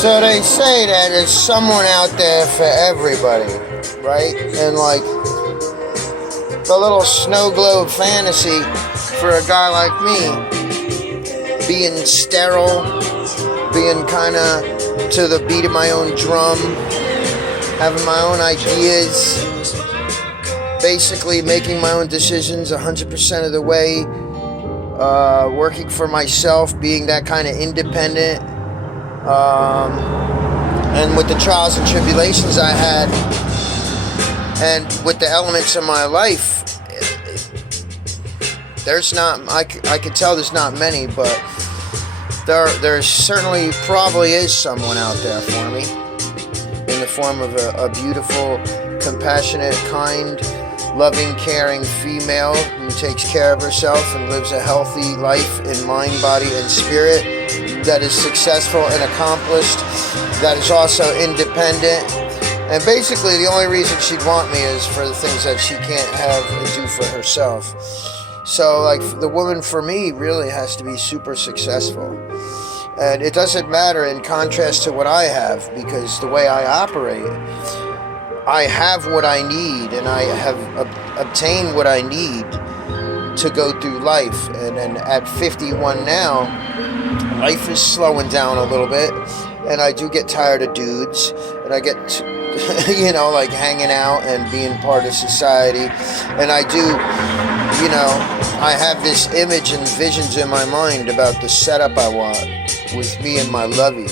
So they say that there's someone out there for everybody, right? And like the little snow globe fantasy for a guy like me, being sterile, being kind of to the beat of my own drum, having my own ideas, basically making my own decisions 100% of the way, working for myself, being that kind of independent, and with the trials and tribulations I had, and with the elements of my life, there's not, I could tell there's not many, but there certainly probably is someone out there for me, in the form of a beautiful, compassionate, kind, loving, caring female who takes care of herself and lives a healthy life in mind, body, and spirit, that is successful and accomplished, that is also independent. And basically the only reason she'd want me is for the things that she can't have and do for herself. So like the woman for me really has to be super successful. And it doesn't matter in contrast to what I have, because the way I operate, I have what I need, and I have obtained what I need to go through life. And then at 51 now, life is slowing down a little bit, and I do get tired of dudes, and I get you know, like hanging out and being part of society, and I do, you know, I have this image and visions in my mind about the setup I want with me and my lovey,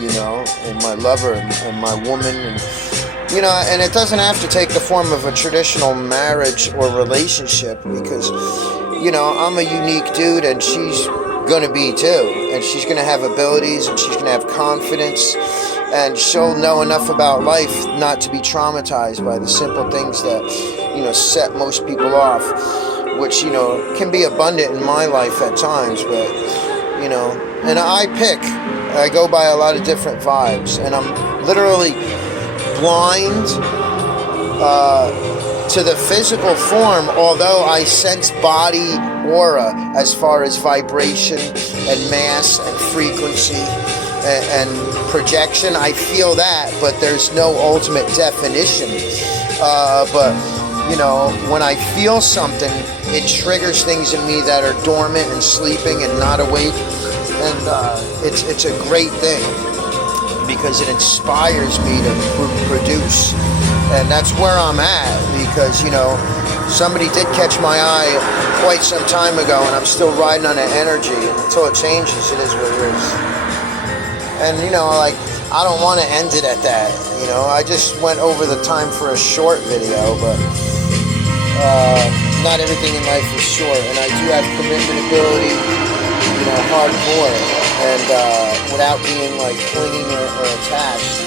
you know, and my lover and my woman, and you know, and it doesn't have to take the form of a traditional marriage or relationship, because, you know, I'm a unique dude and she's gonna be too, and she's gonna have abilities, and she's gonna have confidence, and she'll know enough about life not to be traumatized by the simple things that, you know, set most people off, which, you know, can be abundant in my life at times, but, you know, and I go by a lot of different vibes, and I'm literally blind to the physical form, although I sense body aura as far as vibration and mass and frequency and projection. I feel that, but there's no ultimate definition. But you know, when I feel something, it triggers things in me that are dormant and sleeping and not awake, and it's a great thing, because it inspires me to produce. And that's where I'm at, because, you know, somebody did catch my eye quite some time ago, and I'm still riding on that energy, and until it changes, it is what it is. And, you know, like, I don't want to end it at that, you know. I just went over the time for a short video, but not everything in life is short, and I do have commitment ability, you know, hardcore, and without being like clinging or attached.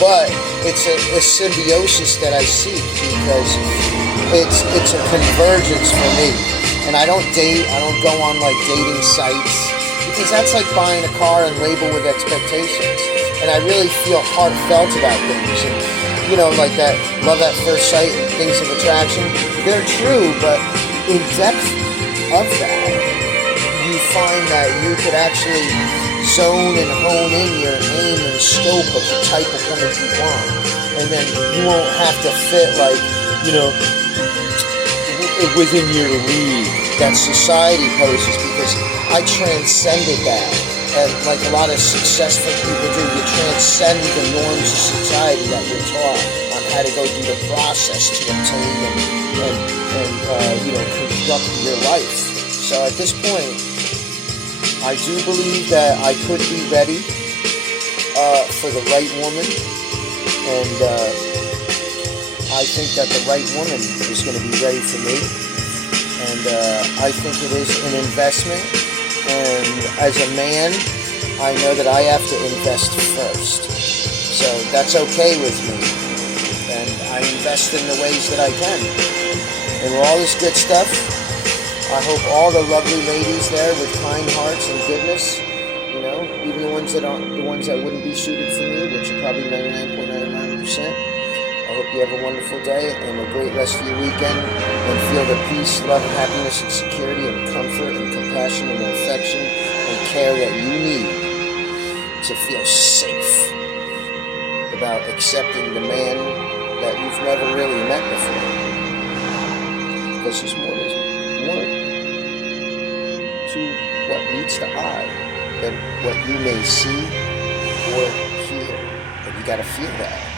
But it's a symbiosis that I seek, because it's a convergence for me. And I don't date, I don't go on like dating sites, because that's like buying a car and label with expectations. And I really feel heartfelt about things, and you know, like that love at first sight and things of attraction, they're true, but in depth of that, you find that you could actually zone and hone in your aim and scope of the type of woman you want, and then you won't have to fit like, you know, within your league that society poses, because I transcended that, and like a lot of successful people do, you transcend the norms of society that you're taught on how to go through the process to obtain and you know, construct your life. So at this point, I do believe that I could be ready for the right woman, and I think that the right woman is going to be ready for me, and I think it is an investment, and as a man, I know that I have to invest first, so that's okay with me, and I invest in the ways that I can, and with all this good stuff, I hope all the lovely ladies there with kind hearts and goodness, you know, even the ones that aren't, the ones that wouldn't be suited for me, which are probably 99.99%. I hope you have a wonderful day and a great rest of your weekend, and feel the peace, love, and happiness, and security, and comfort, and compassion, and affection, and care that you need to feel safe about accepting the man that you've never really met before. Because there's more to what meets the eye than what you may see or hear. And you gotta feel that.